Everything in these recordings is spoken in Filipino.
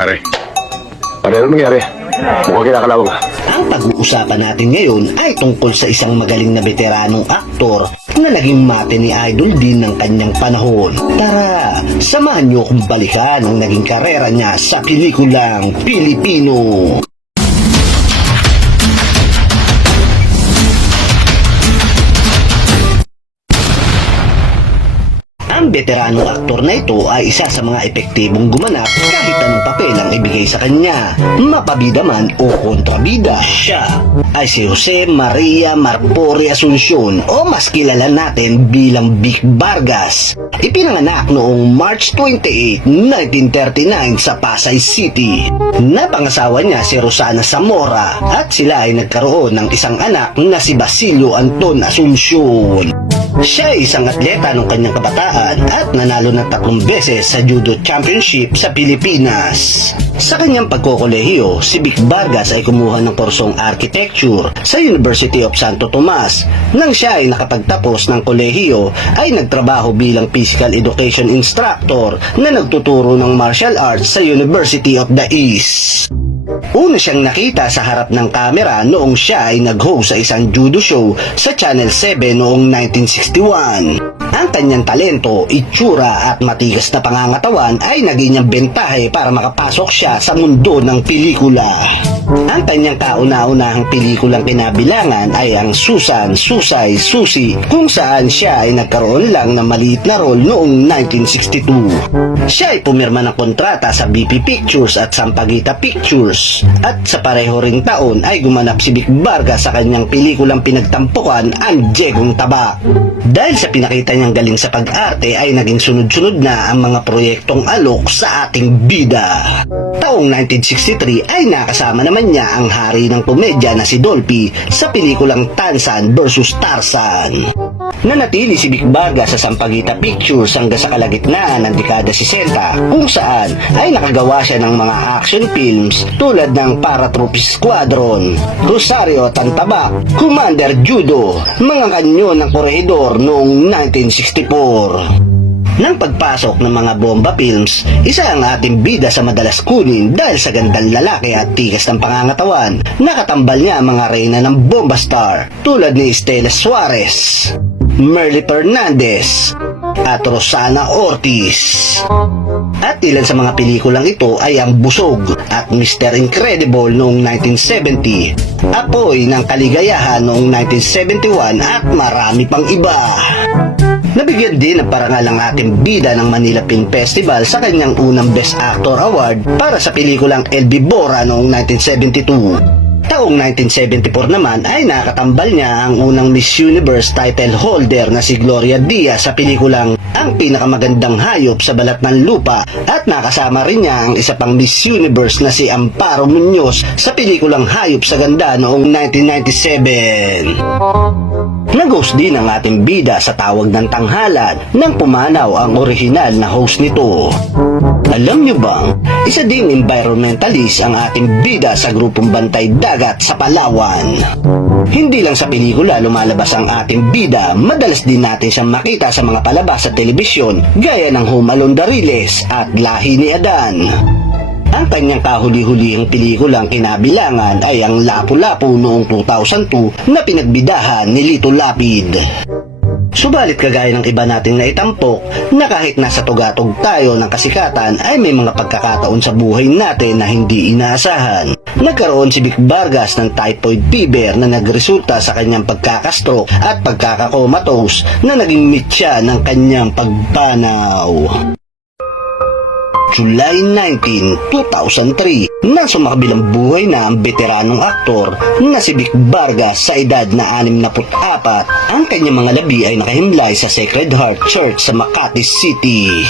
Pare. Pare, ano nangyari? Mukhang kinakalawang. Ang pag-uusapan natin ngayon ay tungkol sa isang magaling na veteranong aktor na naging mate ni Idol din ng kanyang panahon. Tara, samahan niyo kung balikan ang naging karera niya sa pelikulang Pilipino. Ang veteranong aktor na ito ay isa sa mga epektibong gumanap kahit anong papel ang ibigay sa kanya, mapabida man o kontrabida. Siya ay si Jose Maria Marpore Asuncion o mas kilala natin bilang Vic Vargas. Ipinanganak noong March 28, 1939 sa Pasay City. Napangasawa niya si Rosana Zamora at sila ay nagkaroon ng isang anak na si Basilio Anton Asuncion. Siya ay isang atleta noong kanyang kabataan at nanalo ng 3 beses sa Judo Championship sa Pilipinas. Sa kanyang pagkokolehiyo, si Vic Vargas ay kumuha ng kursong Architecture sa University of Santo Tomas. Nang siya ay nakapagtapos ng kolehiyo, ay nagtrabaho bilang Physical Education Instructor na nagtuturo ng martial arts sa University of the East. Una siyang nakita sa harap ng kamera noong siya ay nag-host sa isang judo show sa Channel 7 noong 1961. Ang kanyang talento, itsura at matigas na pangangatawan ay naging niyang bentahe para makapasok siya sa mundo ng pelikula. Ang kanyang kauna-unahang pelikulang kinabilangan ay ang Susan, Susay, Susi, kung saan siya ay nagkaroon lang ng maliit na role noong 1962. Siya ay pumirma ng kontrata sa BP Pictures at Sampaguita Pictures. At sa pareho ring taon ay gumanap si Vic Vargas sa kanyang pelikulang pinagtampukan ang Jegong Tabak. Dahil sa pinakita niyang galing sa pag-arte ay naging sunod-sunod na ang mga proyektong alok sa ating bida. Taong 1963 ay nakasama naman niya ang hari ng komedya na si Dolphy sa pelikulang Tansan vs. Tarzan. Nanatili si Vic Vargas sa Sampaguita Pictures hanggang sa kalagitnaan ng dekada 60 kung saan ay nakagawa siya ng mga action films tulad ng Paratroops Squadron, Rosario Tantabak, Commander Judo, mga kanyo ng Corregidor noong 1964. Nang pagpasok ng mga bomba films, isa ang ating bida sa madalas kunin dahil sa gandang lalaki at tigas ng pangangatawan. Nakatambal niya ang mga reyna ng bomba star tulad ni Estela Suarez, Merly Fernandez at Rosana Ortiz. At ilan sa mga pelikulang ito ay ang Busog at Mr. Incredible noong 1970, Apoy ng Kaligayahan noong 1971 at marami pang iba. Nabigyan din ng parangal ang ating bida ng Manila Film Festival sa kanyang unang Best Actor Award para sa pelikulang El Víbora noong 1972. Taong 1974 naman ay nakatambal niya ang unang Miss Universe title holder na si Gloria Diaz sa pelikulang Ang Pinakamagandang Hayop sa Balat ng Lupa at nakasama rin niya ang isa pang Miss Universe na si Amparo Muñoz sa pelikulang Hayop sa Ganda noong 1997. Nag-host din ang ating bida sa Tawag ng Tanghalan nang pumanaw ang orihinal na host nito. Alam nyo bang, isa ding environmentalist ang ating bida sa grupong Bantay Dagat sa Palawan. Hindi lang sa pelikula lumalabas ang ating bida, madalas din natin siyang makita sa mga palabas sa telebisyon gaya ng Home Alone Dariles at Lahi ni Adan. Ang kanyang kahuli-hulihang pelikulang kinabilangan ay ang Lapu-Lapu noong 2002 na pinagbidahan ni Lito Lapid. Subalit kagaya ng iba nating naitampok na kahit nasa tugatog tayo ng kasikatan ay may mga pagkakataon sa buhay natin na hindi inaasahan. Nagkaroon si Vic Vargas ng typhoid fever na nagresulta sa kanyang pagkakastroke at pagkakakomatose na naging mitya ng kanyang pagpanaw. July 19, 2003, nang sumakabilang buhay na ang veteranong aktor na si Vic Vargas sa edad na 64. Ang kanyang mga labi ay nakahimlay sa Sacred Heart Church sa Makati City.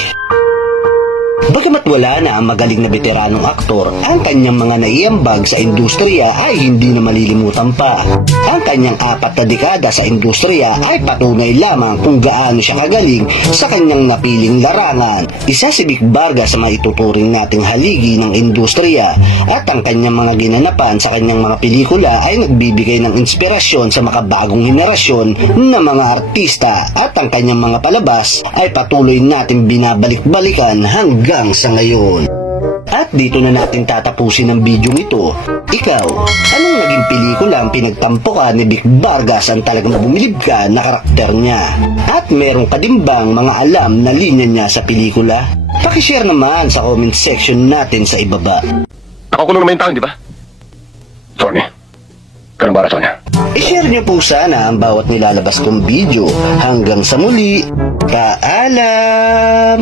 Bagamat wala na ang magaling na veteranong aktor, ang kanyang mga naiambag sa industriya ay hindi na malilimutan pa. Ang kanyang 4 na dekada sa industriya ay patunay lamang kung gaano siya kagaling sa kanyang napiling larangan. Isa si Vic Vargas sa maituturing nating haligi ng industriya at ang kanyang mga ginanapan sa kanyang mga pelikula ay nagbibigay ng inspirasyon sa makabagong henerasyon na mga artista at ang kanyang mga palabas ay patuloy nating binabalik-balikan hanggang sa ngayon. At dito na natin tatapusin ang video ito. Ikaw, anong naging pelikula ang pinagtampo ka ni Vic Vargas ang talagang bumilib ka na karakter niya? At meron ka din bang mga alam na linya niya sa pelikula? Pakishare naman sa comment section natin sa ibaba. Nakakulong naman yung tao, di ba? Sorry. Ganun ba rason niya? I-share niyo po sana ang bawat nilalabas kong video. Hanggang sa muli, paalam!